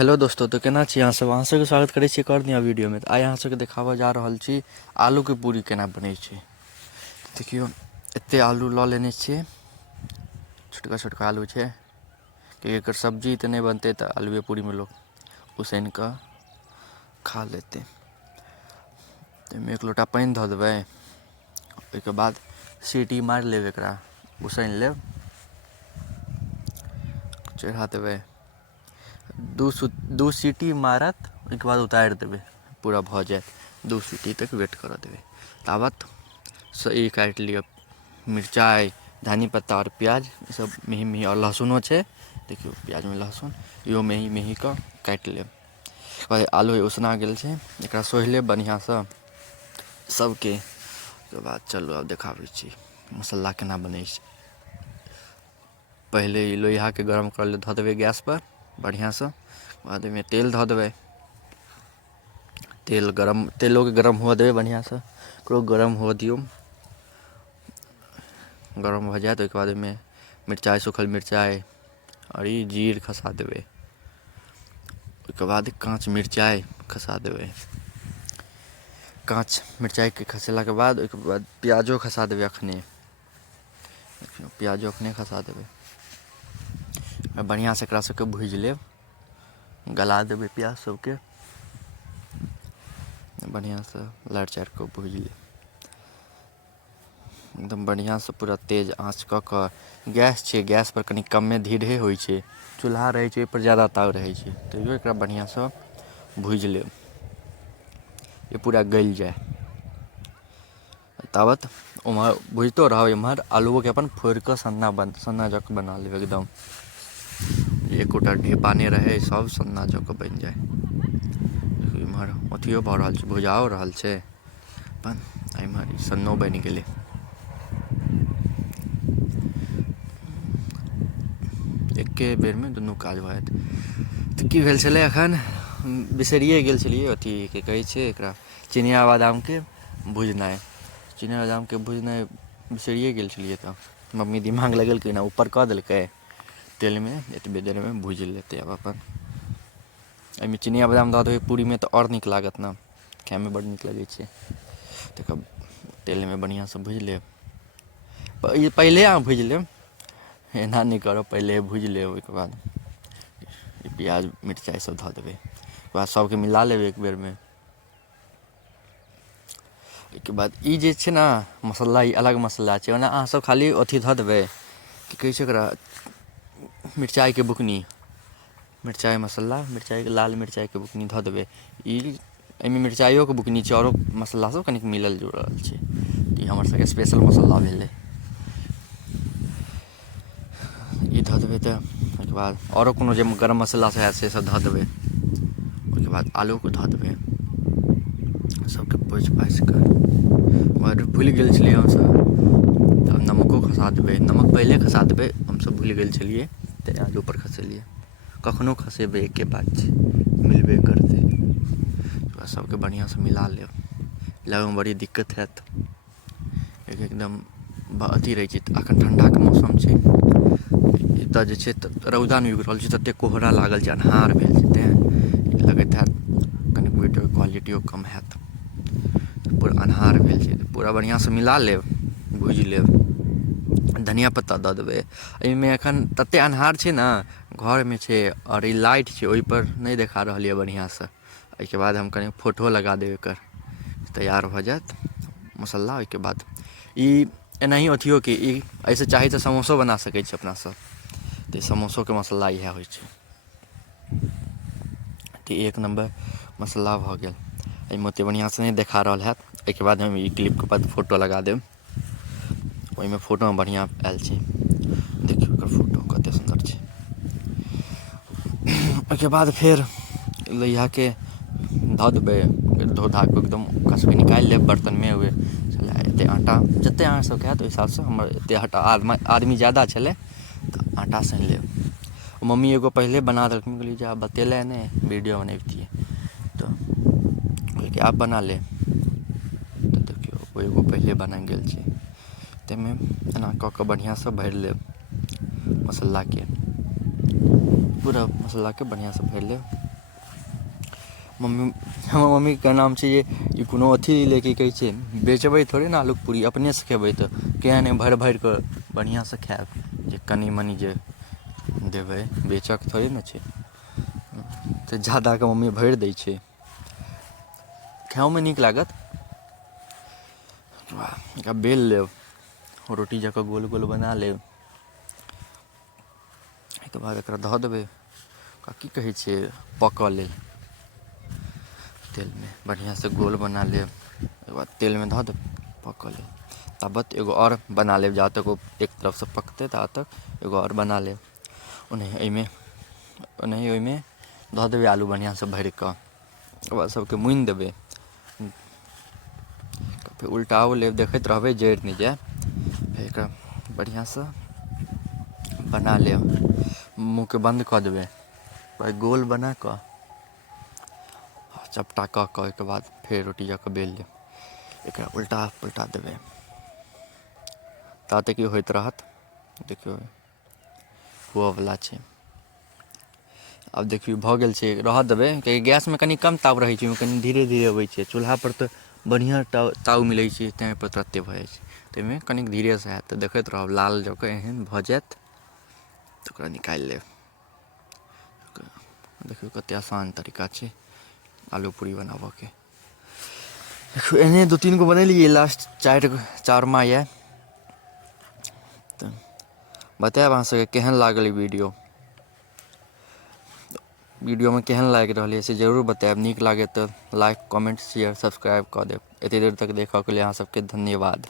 Hello दोस्तों, तो केना छी अहाँ सब? अहाँ सबके स्वागत करै छी एक और नया वीडियो में। आइ अहाँ सबके देखाबऽ जा रहल छी आलू के पूरी केना बनै छै। देखियो, एते आलू लऽ लेने छियै, छोटका छोटका आलू छै, कि एकर सब्जी तऽ नहीं बनतै, तऽ आलूए पूरी में लोग उसैन कऽ खा लेतै। ताहिमे एक लोटा पानि धऽ देबै, ओहिके बाद सीटी मारि लेब, एकरा उसैन लेब, चढ़ा देबै। दू सीटी मारत, ओहिके बाद उतारि देबै, पूरा भऽ जायत। 2 सीटी तक वेट करऽ देबै। ताबत ई काटि लिअ मिरचाइ, धनी पत्ता और प्याज, ई सब मिही मिही, और लहसुनो छै, देखियौ प्याज में लहसुन, इहो मेही मेही कऽ काटि लेब। ओकर बाद आलू उसना गेल छै, एकरा सोहि लेब बढ़िआँसँ सबके। ओकर बाद चलू आब देखाबै छी मसल्ला केना बनै छै। पहिले ई लोहियाके गरम करऽ लेल धऽ देबै गैस पर बढ़िआँसँ। बाद ओहिमे तेल धऽ देबै, तेलोके गरम हुअ देबै बढ़िआँसँ, ओकरो गरम हुअ दियौ। गरम भऽ जायत, ओहिके बाद ओहिमे मिरचाइ, सूखल मिरचाइ और ई जीर खसा देबै। ओहिके बाद काँच मिरचाइ खसा देबै। काँच मिरचाइके खसेलाके बाद ओहिके बाद प्याजो खसा देबै अखने। प्याजो अखने खसा देबै, बढ़िआँसँ एकरा सबके भूजि लेब, गला देबै प्याज सबके, बढ़िआँसँ लारि चारि कऽ भूजि लेब, एकदम बढ़िआँसँ पूरा तेज आँच कऽ कऽ। गैस छै, गैस पर कनि कमे धीरे होइ छै, चूल्हा रहै छै ओहिपर ज़्यादा ताव रहै छै, तैयो एकरा बढ़िआँसँ भूजि लेब, ये पूरा गलि जाय। ताबत ओम्हर भुजितो रहब, एम्हर आलूओके अपन फोड़ि कऽ सन्ना जकाँ बना लेब, एकदम एकोटा ढेपा नहि रहै, सब सन्ना जकाँ बनि जाय। इम्हर अथियो भऽ रहल छै, भुजाओ रहल छै अपन, इम्हर सन्नो बनि गेलै। एके बेरमे दुनू काज भऽ जायत। तऽ की भेल छलै एखन, बिसरिए गेल छलियै, अथी की कहै छै एकरा, चिनिया बादामके भुजनाइ। चिनिया बादामके भुजनाइ बिसरिए गेल छलियै, तऽ मम्मी दिमाग लगेलकै ने, ऊपर कऽ देलकै तेलमे, एतबे देरमे भुजि लेतै आब अपन। एहिमे चिनिया बादाम दऽ देबै पूरीमे तऽ आओर नीक लागत ने, खायमे बड़ नीक लगै छै। तकर तेलमे बढ़िआँसँ भुजि लेब, पहिले अहाँ भुजि लेब, एना नहि करब, पहिले भुजि लेब, ओहिके बाद प्याज मिरचाइ सब धऽ देबै, ओहिके बाद सबके मिला लेबै एक बेरमे। ओहिके बाद ई जे छै ने मसल्ला, ई अलग मसल्ला छै। ओना अहाँसब खाली अथी धऽ देबै, की कहै छै ओकरा, मिरचाइके बुकनी, मिरचाइ मसल्ला, लाल मिरचाइके बुकनी धऽ देबै। ई एहिमे मिरचाइयोके बुकनी छै, आओरो मसल्ला सब कनिक मिलल जुलल छै, ई हमर सबके स्पेशल मसल्ला भेलै। ई धऽ देबै, तऽ ओहिके बाद आओरो कोनो जे गरम मसल्ला सब हैत से सब धऽ देबै। ओहिके बाद आलूके धऽ देबै, सबके पोछि पाछि कऽ। भूलि गेल छलियै हमसब, तऽ नमको खसा देबै, नमक पहिले खसा देबै, हमसब भूलि गेल छलियै तऽ आलूपर खसेलियै। कखनो खसेबै एके बात छै, मिलबे करतै। ओकरा सबके बढ़िआँसँ मिला लेब, मिलाबैमे बड़ी दिक्कत हैत, किएकि एकदम अथी रहै छै, एखन ठण्डाके मौसम छै, एतऽ जे छै रौदा नहि उगि रहल छै, ततेक कोहरा लागल छै, अन्हार भेल छै, तेँ लगैत हैत कनि वीडियो क्वालिटियो कम हैत, पूरा अन्हार भेल छै। पूरा बढ़िआँसँ मिला लेब, भुजि लेब, धनिया पत्ता दऽ देबै। एहिमे एखन ततेक अन्हार छै ने, घरमे छै आओर ई लाइट छै, ओहिपर नहि देखा रहल यऽ बढ़िआँसँ। एहिके बाद हम कनि फोटो लगा देब एकर, तैयार भऽ जायत मसल्ला। ओहिके बाद ई एनाही अथियोके, ई एहिसँ चाही तऽ समोसो बना सकै छी अपना सब, तऽ समोसोके मसल्ला इएह होइ छै। तऽ एक नम्बर मसल्ला भऽ गेल, एहिमे ओतेक बढ़िआँसँ नहि देखा रहल हैत। एहिके बाद हम ई क्लिपके बाद फोटो लगा देब, ओहिमे फोटोमे बढ़िआँ आयल छै, देखियौ ओकर फोटो कतेक सुन्दर छै। ओहिके बाद फेर लोहियाके धऽ देबै, धो धा कऽ एकदम ओकरा सबके निकालि लेब बर्तनमे। एतेक आटा जतेक अहाँसबके हैत ओहि हिसाबसँ, हमर एतेक आदमी ज्यादा छलै तऽ आटा सानि लेब। मम्मी एगो पहिले बना देलखिन, कहलियै जे आब बतेले नहि वीडियो बनैबतियै, तऽ कहलकै आब बना ले, तऽ देखियौ ओ एगो पहिले बना गेल छै। ताहिमे एना कऽ कऽ बढ़िआँसँ भरि लेब मसल्लाके, पूरा मसल्लाके बढ़िआँसँ भरि लेब। हमर मम्मीके नाम छै जे ई कोनो अथी लेके कहै छै बेचबै थोड़े ने आलूके पूरी, अपनेसँ खेबै तऽ किएक नहि भरि भरि कऽ बढ़िआँसँ खायब, जे कनि मनि जे देबै, बेचऽके थोड़े ने छै। तऽ जादाके मम्मी भरि दै छै, खाओमे नीक लागत। एकरा बेल लेब, रोटी जकाँ गोल गोल बना लेब, एहिके बाद एकरा धऽ देबै ओकरा की कहै छै पकऽ लेल तेलमे, बढ़िआँसँ गोल बना लेब, ओहिके बाद तेलमे धऽ देब पकऽ लेल। ताबत एगो आओर बना लेब, जा तक ओ एक तरफसँ पकतै ता तक एगो आओर बना लेब। ओनाहिए ओहिमे धऽ देबै आलू बढ़िआँसँ भरि कऽ, ओकर बाद सबके मुनि देबै, फेर उल्टाओ लेब, देखैत रहबै जरि नहि जाए। फेर एकरा बढ़िआँसँ बना लेब, मुँहके बन्द कऽ देबै, गोल बना कऽ चपटा कऽ कऽ ओहिके बाद फेर रोटी जकाँ बेल लेब, एकरा उल्टा पुल्टा देबै, ता तक ई होइत रहत। देखियौ हुअवला छै, आब देखियौ भऽ गेल छै, रहऽ देबै, किएकि गैसमे कनि कम ताव रहै छै, ओहिमे कनि धीरे धीरे अबै छै, चूल्हापर तऽ बढ़िआँ ताव मिलै छै, ताहिपर तुरन्ते भऽ जाइ छै, ताहिमे कनिक धीरेसँ हैत। तऽ देखैत रहब लाल जकाँ एहन भऽ जायत तऽ ओकरा निकालि लेब। देखियौ कतेक आसान तरीका छै आलू पूरी बनाबऽके। देखियौ एहने 2-3 गो बनेलियै, लास्ट चारिमा यऽ। तऽ बतायब अहाँ सबके केहन लागल ई वीडियोमे केहन लागि रहल यऽ से जरूर बतायब। नीक लागै तऽ लाइक कमेंट शेयर सब्सक्राइब कऽ देब। एतेक देर तक देखऽके लिए अहाँ सबके धन्यवाद।